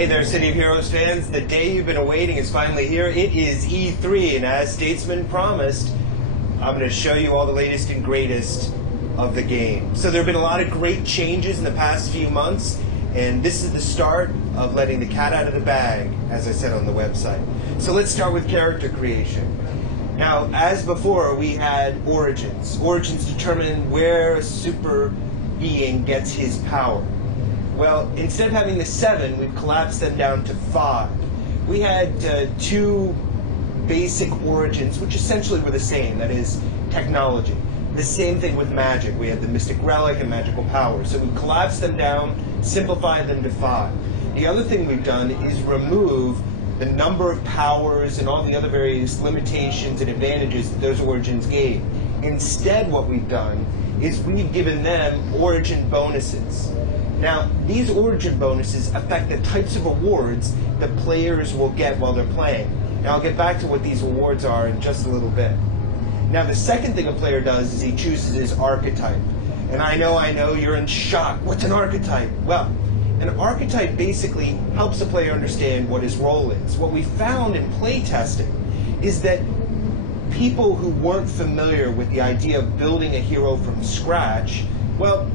Hey there, City of Heroes fans. The day you've been awaiting is finally here. It is E3, and as Statesman promised, I'm going to show you all the latest and greatest of the game. So there have been a lot of great changes in the past few months, and this is the start of letting the cat out of the bag, as I said on the website. So let's start with character creation. Now, as before, we had origins. Origins determine where a super being gets his power. Well, instead of having the 7, we've collapsed them down to 5. We had 2 basic origins, which essentially were the same, that is, technology. The same thing with magic. We had the mystic relic and magical power. So we collapsed them down, simplified them to 5. The other thing we've done is remove the number of powers and all the other various limitations and advantages that those origins gave. Instead, what we've done is we've given them origin bonuses. Now, these origin bonuses affect the types of awards that players will get while they're playing. Now, I'll get back to what these awards are in just a little bit. Now, the second thing a player does is he chooses his archetype. And I know, you're in shock. What's an archetype? Well, an archetype basically helps a player understand what his role is. What we found in playtesting is that people who weren't familiar with the idea of building a hero from scratch, well,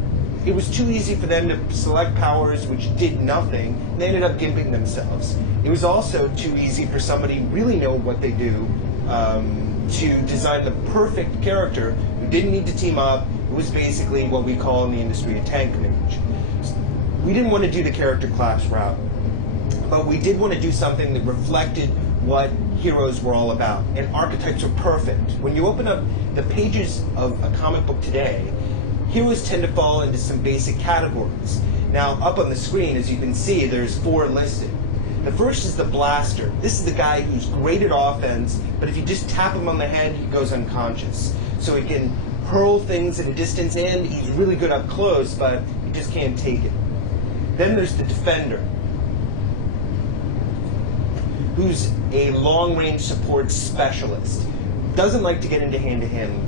it was too easy for them to select powers which did nothing. They ended up gimping themselves. It was also too easy for somebody who really know what they do to design the perfect character who didn't need to team up. It was basically what we call in the industry a tank mage. We didn't want to do the character class route, but we did want to do something that reflected what heroes were all about, and archetypes are perfect. When you open up the pages of a comic book today, heroes tend to fall into some basic categories. Now, up on the screen, as you can see, there's 4 listed. The first is the blaster. This is the guy who's great at offense, but if you just tap him on the head, he goes unconscious. So he can hurl things at a distance, and he's really good up close, but you just can't take it. Then there's the defender, who's a long-range support specialist. Doesn't like to get into hand-to-hand.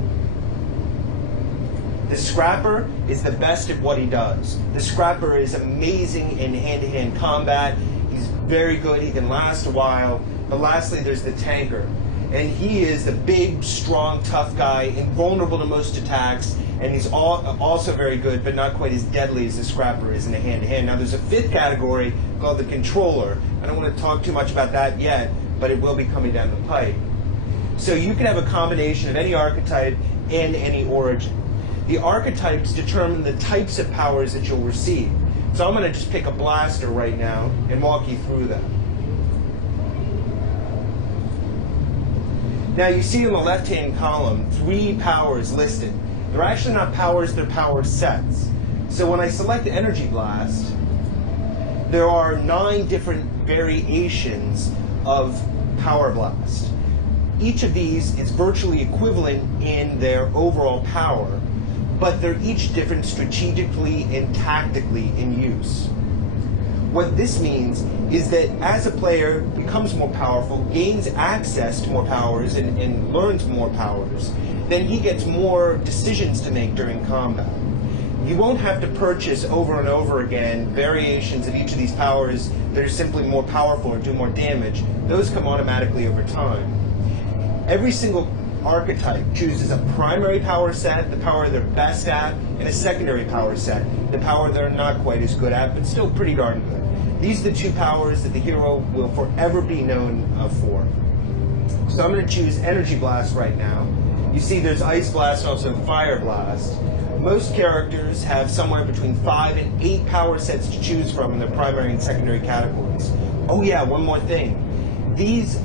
The scrapper is the best at what he does. The scrapper is amazing in hand-to-hand combat. He's very good. He can last a while. But lastly, there's the tanker. And he is the big, strong, tough guy, invulnerable to most attacks, and he's also very good, but not quite as deadly as the scrapper is in a hand-to-hand. Now, there's a 5th category called the controller. I don't want to talk too much about that yet, but it will be coming down the pipe. So you can have a combination of any archetype and any origin. The archetypes determine the types of powers that you'll receive. So I'm going to just pick a blaster right now and walk you through that. Now you see in the left-hand column 3 powers listed. They're actually not powers, they're power sets. So when I select Energy Blast, there are 9 different variations of Power Blast. Each of these is virtually equivalent in their overall power, but they're each different strategically and tactically in use. What this means is that as a player becomes more powerful, gains access to more powers, and learns more powers, then he gets more decisions to make during combat. You won't have to purchase over and over again variations of each of these powers that are simply more powerful or do more damage. Those come automatically over time. Every single archetype chooses a primary power set, the power they're best at, and a secondary power set, the power they're not quite as good at, but still pretty darn good. These are the 2 powers that the hero will forever be known for. So I'm going to choose Energy Blast right now. You see there's Ice Blast, also Fire Blast. Most characters have somewhere between 5 and 8 power sets to choose from in their primary and secondary categories. Oh yeah, one more thing. These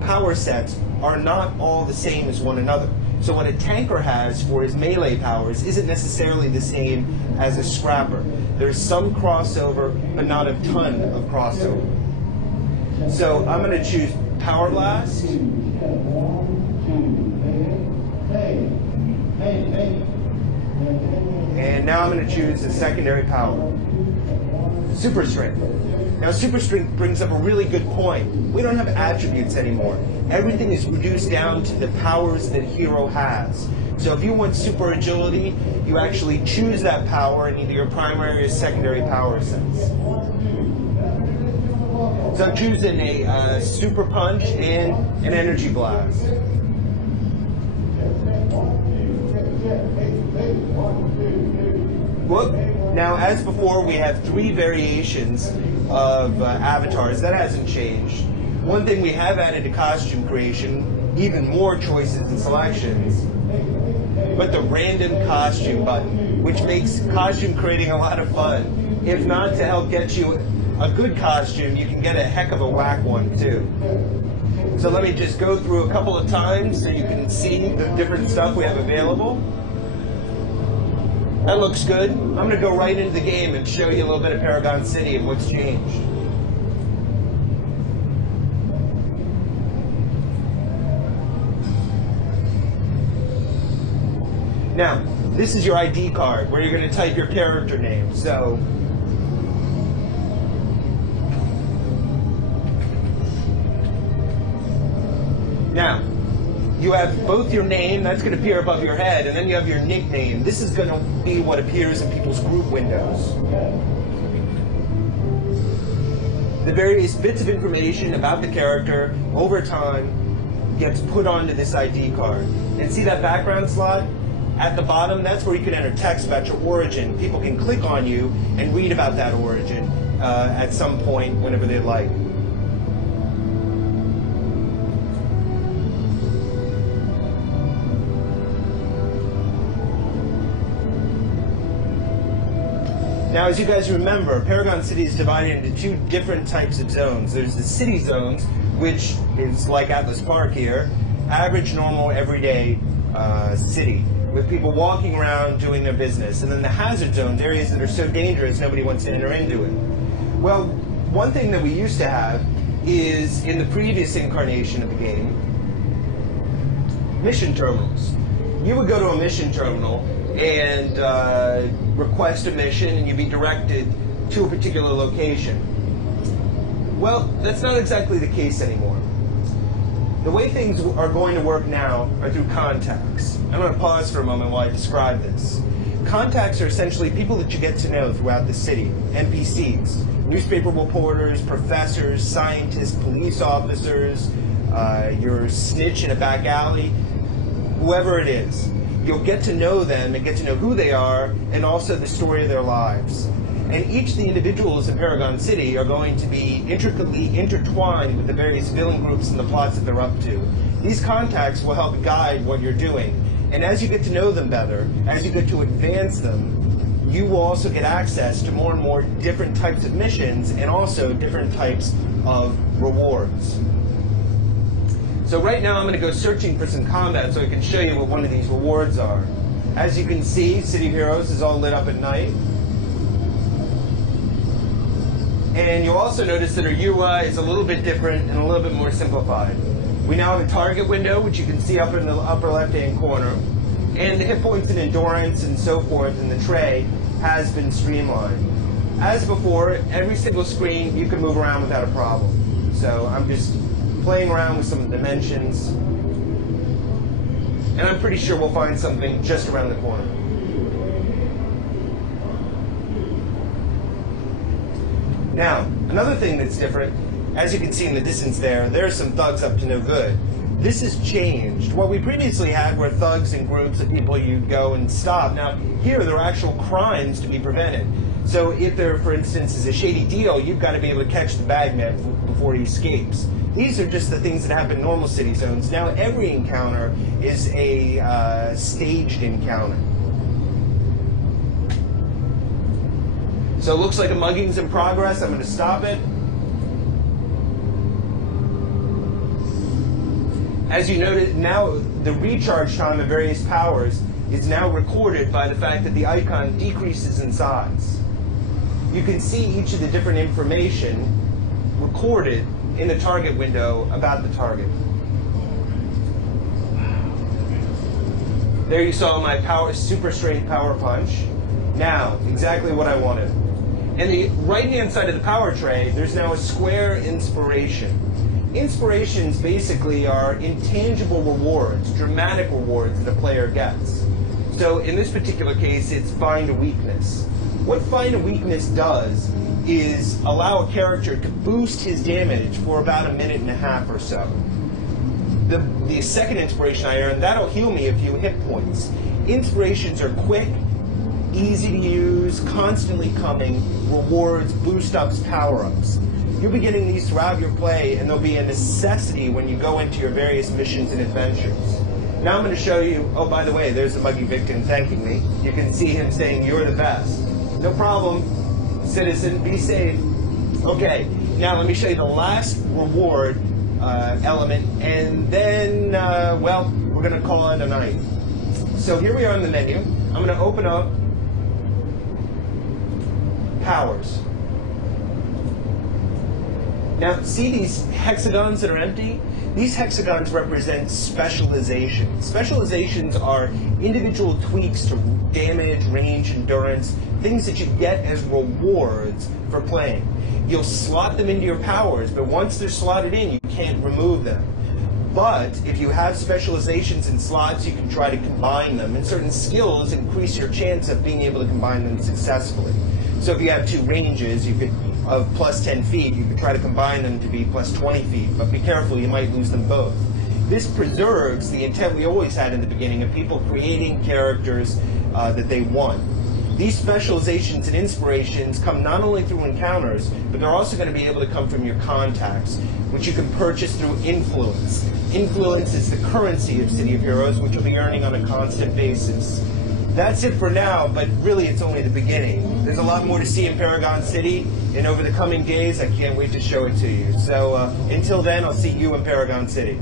power sets are not all the same as one another. So what a tanker has for his melee powers isn't necessarily the same as a scrapper. There's some crossover, but not a ton of crossover. So I'm going to choose Power Blast. And now I'm going to choose a secondary power. Super Strength. Now, Super Strength brings up a really good point. We don't have attributes anymore. Everything is reduced down to the powers that hero has. So if you want super agility, you actually choose that power in either your primary or secondary power sets. So I'm choosing a Super Punch and an Energy Blast. Whoop. Now, as before, we have 3 variations of avatars. That hasn't changed. One thing we have added to costume creation, even more choices and selections, but the random costume button, which makes costume creating a lot of fun. If not to help get you a good costume, you can get a heck of a whack one too. So let me just go through a couple of times so you can see the different stuff we have available. That looks good. I'm going to go right into the game and show you a little bit of Paragon City and what's changed. Now, this is your ID card where you're going to type your character name. So, now, you have both your name, that's going to appear above your head, and then you have your nickname. This is going to be what appears in people's group windows. The various bits of information about the character over time gets put onto this ID card. And see that background slot? At the bottom, that's where you can enter text about your origin. People can click on you and read about that origin at some point whenever they like. Now, as you guys remember, Paragon City is divided into 2 different types of zones. There's the city zones, which is like Atlas Park here, average, normal, everyday city, with people walking around doing their business. And then the hazard zones, areas that are so dangerous nobody wants to enter into it. Well, one thing that we used to have is, in the previous incarnation of the game, mission terminals. You would go to a mission terminal and request a mission, and you'd be directed to a particular location. Well, that's not exactly the case anymore. The way things are going to work now are through contacts. I'm going to pause for a moment while I describe this. Contacts are essentially people that you get to know throughout the city, NPCs, newspaper reporters, professors, scientists, police officers, your snitch in a back alley, whoever it is. You'll get to know them and get to know who they are and also the story of their lives. And each of the individuals in Paragon City are going to be intricately intertwined with the various villain groups and the plots that they're up to. These contacts will help guide what you're doing. And as you get to know them better, as you get to advance them, you will also get access to more and more different types of missions and also different types of rewards. So right now I'm going to go searching for some combat so I can show you what one of these rewards are. As you can see, City of Heroes is all lit up at night. And you'll also notice that our UI is a little bit different and a little bit more simplified. We now have a target window, which you can see up in the upper left-hand corner. And the hit points and endurance and so forth in the tray has been streamlined. As before, every single screen you can move around without a problem. So I'm just playing around with some of the dimensions. And I'm pretty sure we'll find something just around the corner. Now, another thing that's different, as you can see in the distance there are some thugs up to no good. This has changed. What we previously had were thugs and groups of people you'd go and stop. Now, here there are actual crimes to be prevented. So if there, for instance, is a shady deal, you've got to be able to catch the bagman before he escapes. These are just the things that happen in normal city zones. Now, every encounter is a staged encounter. So it looks like a mugging's in progress. I'm going to stop it. As you noted, now the recharge time of various powers is now recorded by the fact that the icon decreases in size. You can see each of the different information recorded in the target window about the target. There you saw my super strength power punch. Now, exactly what I wanted. In the right-hand side of the power tray, there's now a square inspiration. Inspirations basically are intangible rewards, dramatic rewards that a player gets. So in this particular case, it's find a weakness. What find a weakness does is allow a character to boost his damage for about 1.5 minutes or so. The second inspiration I earned, that'll heal me a few hit points. Inspirations are quick, easy to use, constantly coming, rewards, boost-ups, power-ups. You'll be getting these throughout your play, and they'll be a necessity when you go into your various missions and adventures. Now I'm going to show you, oh, by the way, there's the Muggy Victim thanking me. You can see him saying, "You're the best." No problem, citizen, be safe. Okay, now let me show you the last reward element, and then, well, we're going to call it a night. So here we are in the menu. I'm going to open up Powers. Now, see these hexagons that are empty? These hexagons represent specializations. Specializations are individual tweaks to damage, range, endurance, things that you get as rewards for playing. You'll slot them into your powers, but once they're slotted in, you can't remove them. But if you have specializations in slots, you can try to combine them, and certain skills increase your chance of being able to combine them successfully. So if you have 2 ranges, you could of plus 10 feet, you could try to combine them to be plus 20 feet, but be careful, you might lose them both. This preserves the intent we always had in the beginning of people creating characters that they want. These specializations and inspirations come not only through encounters, but they're also going to be able to come from your contacts, which you can purchase through influence. Influence is the currency of City of Heroes, which you'll be earning on a constant basis. That's it for now, but really it's only the beginning. There's a lot more to see in Paragon City, and over the coming days, I can't wait to show it to you. So until then, I'll see you in Paragon City.